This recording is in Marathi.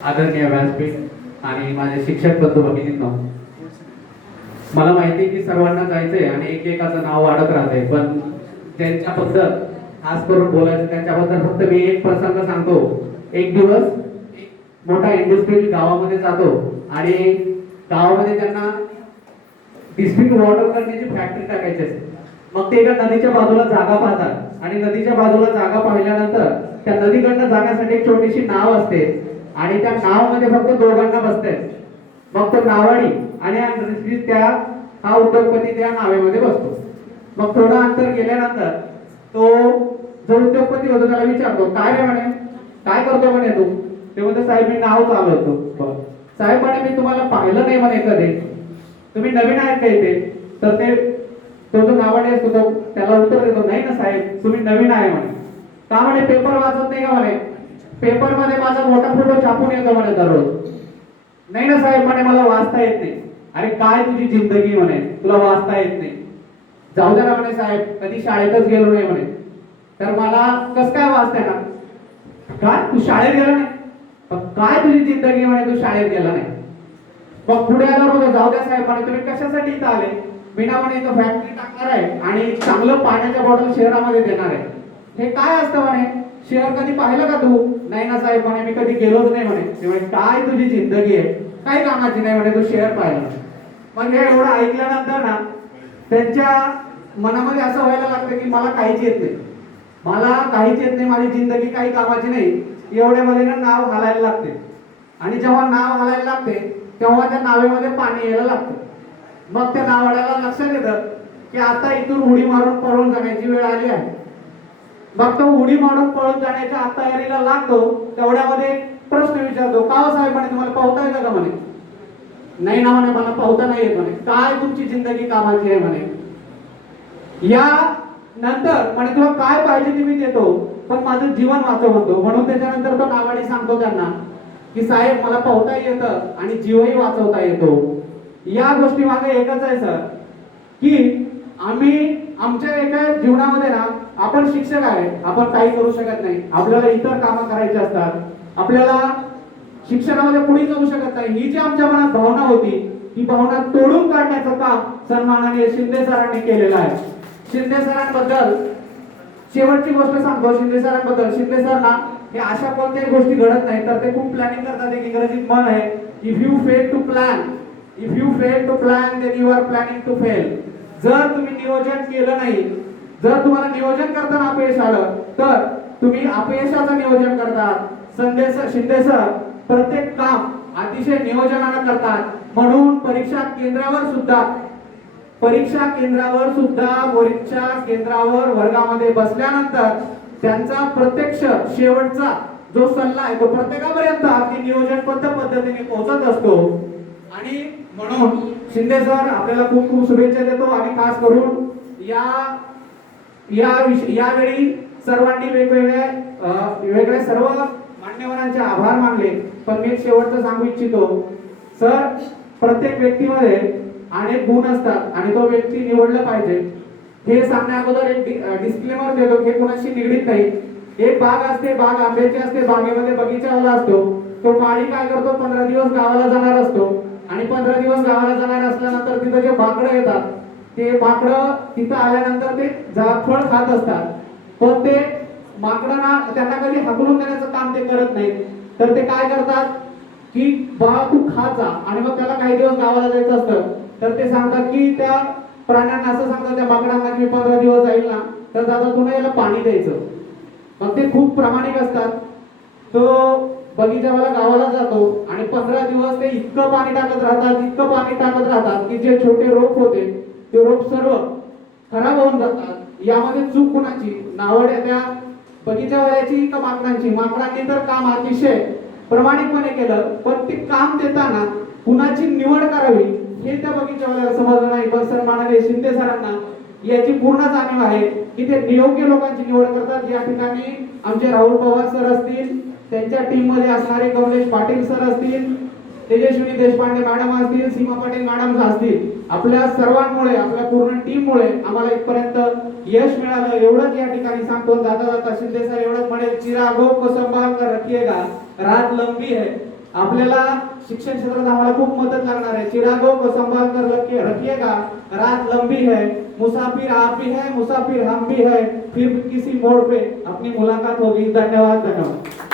आदरणीय व्यासपीठ आणि माझे शिक्षक बंधू भगिनींनो मला माहिती आहे की सर्वांना जायचंय आणि एक एकाचं नाव वाढत राहते पण त्यांच्याबद्दल खास करून बोलायचं त्यांच्याबद्दल फक्त मी एक प्रसंग सांगतो. एक दिवस मोठा इंडस्ट्रियल गावामध्ये जातो आणि गावामध्ये त्यांना डिस्ट्रिक्ट वॉटर करण्याची फॅक्टरी टाकायची असते. मग ते एका नदीच्या बाजूला जागा पाहतात आणि नदीच्या बाजूला जागा पाहिल्यानंतर त्या नदीकडनं जाण्यासाठी एक छोटीशी नाव असते. आणि त्या नावमध्ये फक्त दोघांना बसतंय. मग तो नावाडी आणि त्या हा उद्योगपती त्या नावेमध्ये बसतो. मग थोडं अंतर गेल्यानंतर तो जो उद्योगपती होतो त्याला विचारतो काय रे म्हणे? काय करतो म्हणे तू? ते म्हणतो साहेब मी नाव चालवतो. साहेब म्हणे मी तुम्हाला पाहिलं नाही म्हणे कधी. तुम्ही नवीन आहेत का इथे? तर ते तो जो नावाडे असतो तो त्याला उत्तर देतो नाही ना साहेब तुम्ही नवीन आहे म्हणे. का म्हणे? पेपर वाचत नाही का म्हणे? पेपरमध्ये माझा मोठा फोटो छापून येतो म्हणे दररोज. नाही ना साहेब म्हणे मला वाचता येत नाही. अरे काय तुझी जिंदगी म्हणे? तुला वाचता येत नाही. जाऊ द्या ना म्हणे साहेब कधी शाळेतच गेलो नाही म्हणे. तर मला कस काय वाचता ना काय? तू शाळेत गेला नाही? काय तुझी जिंदगी म्हणे? तू शाळेत गेला नाही. मग पुढे आल्यावर होतं जाऊ द्या साहेब म्हणे तुम्ही कशासाठी इथं आले? बिना म्हणे इथं फॅक्टरी टाकणार आहे आणि चांगलं पाण्याच्या बॉटल शहरामध्ये देणार आहे. हे काय असतं म्हणे? शहर कधी पाहिलं का तू? नाही ना साहेब म्हणे मी कधी गेलोच नाही म्हणे. ते म्हणे काय तुझी जिंदगी आहे? काही कामाची नाही म्हणे तू शेअर पाहिला. मग हे एवढं ऐकल्यानंतर ना त्यांच्या मनामध्ये असं व्हायला लागतं की मला काहीच येत नाही. मला काहीच येत नाही माझी जिंदगी काही कामाची नाही. एवढ्यामध्ये ना नाव घालायला लागते. आणि जेव्हा नाव घालायला लागते तेव्हा त्या नावेमध्ये पाणी यायला लागतं. मग त्या नावाड्याला लक्षात येतं की आता इथून उडी मारून पळून जाण्याची वेळ आली आहे. फक्त उडी मारून पळून जाण्याच्या तयारीला लागतो तेवढ्यामध्ये प्रश्न विचारतो का साहेब म्हणे तुम्हाला पाहता येतं का म्हणे? नाही ना म्हणे मला पाहता नाही येत म्हणे. काय तुमची जिंदगी कामाची आहे म्हणे? या नंतर म्हणे तुला काय पाहिजे ते मी देतो पण माझं जीवन वाचव म्हणतो. म्हणून त्याच्यानंतर तो नावाडी सांगतो त्यांना की साहेब मला पाहता येतं आणि जीवही वाचवता येतो. या गोष्टी मागे एकच आहे सर की आम्ही आमच्या एका जीवनामध्ये ना आपण शिक्षक आहे आपण काही करू शकत नाही. आपल्याला इतर कामं करायची असतात. आपल्याला शिक्षणामध्ये पुढे जाऊ शकत नाही. ही जी आमच्या मनात भावना होती ही भावना तोडून काढण्याचं काम सन्मानाने शिंदे सरांनी केलेलं आहे. शिंदे सरांबद्दल शेवटची गोष्ट सांगतो शिंदे सरांबद्दल. शिंदे सरांना हे अशा कोणत्याही गोष्टी घडत नाही तर ते खूप प्लॅनिंग करतात. एक इंग्रजीत मन आहे if you fail to plan if you fail to plan then you are planning to fail जर तुम्ही नियोजन केलं नाही जर तुम्हाला नियोजन करताना अपयश आलं तर तुम्ही अपयशाचं नियोजन करतात. संदेश शिंदे सर प्रत्येक काम अतिशय नियोजनानं करतात. म्हणून परीक्षा केंद्रावर सुद्धा परीक्षा केंद्रावर सुद्धा परीक्षा केंद्रावर वर्गामध्ये बसल्यानंतर त्यांचा प्रत्यक्ष शेवटचा जो सल्ला आहे तो प्रत्येकापर्यंत आपली नियोजनबद्ध पद्धतीने पोहोचत असतो. आणि म्हणून शिंदे सर आपल्याला खूप खूप शुभेच्छा देतो. आणि खास करून या या यावेळी सर्वांनी वेगवेगळ्या वेगळ्या वेगवेगळ्या सर्व मान्यवरांचे आभार मानले. पण मी शेवटचं सांगू इच्छितो. सर प्रत्येक व्यक्तीमध्ये अनेक गुण असतात आणि तो व्यक्ती निवडला पाहिजे. हे सांगण्या अगोदर एक डिस्क्लेमर देतो हे कोणाशी निगडीत नाही. एक बाग असते बाग आंब्याची असते बागेमध्ये बगीचावाला असतो. तो माळी काय करतो? पंधरा दिवस गावाला जाणार असतो. आणि पंधरा दिवस गावाला जाणार असल्यानंतर तिथं जे बाकडं येतात ते माकडं तिथं आल्यानंतर ते फळ खात असतात. पण ते माकडांना त्यांना कधी हकलून देण्याचं काम ते करत नाहीत. तर ते काय करतात? की बा तू खात जा. आणि मग त्याला काही दिवस गावाला जायचं असतं. तर ते सांगतात की त्या प्राण्यांना असं सांगतात त्या माकडांना की पंधरा दिवस जाईल ना. तर दादा तुला याला पाणी द्यायचं. मग ते खूप प्रामाणिक असतात. तो बगीचावाला गावाला जातो आणि पंधरा दिवस ते इतकं पाणी टाकत राहतात इतकं पाणी टाकत राहतात की जे छोटे रोप होते ते रोप सर्व खराब होऊन जातात. यामध्ये चूक कुणाची नावड्या त्या बगीचावाल्याची का माकडांची माकडांनी तर काम अतिशय प्रामाणिकपणे केलं पण ते काम देताना कुणाची निवड करावी हे त्या बगीचावाल्याला समजलं नाही. पण सर म्हणाले शिंदे सरांना याची पूर्ण जाणीव आहे की ते नियोग्य लोकांची निवड करतात. या ठिकाणी आमचे राहुल पवार सर असतील त्यांच्या टीममध्ये असणारे कमलेश पाटील सर असतील तेजस्विनी देशपांडे मॅडम असतील सीमा पाटील मॅडम असतील आपल्या सर्वांमुळे आपल्या पूर्ण टीममुळे आम्हाला इथपर्यंत यश मिळालं. एवढंच या ठिकाणी सांगतो. जाता जाता शिंदे सर एवढंच म्हणेल चिरागो को संभाल कर रखिएगा रात लंबी है आपल्याला शिक्षण क्षेत्रात आम्हाला खूप मदत लागणार आहे. चिरागो को संभाल कर रखिएगा रात लंबी है मुसाफिर आप भी है मुसाफिर हम भी है. फिर किसी मोड़ पे अपनी मुलाकात होगी. धन्यवाद धन्यवाद.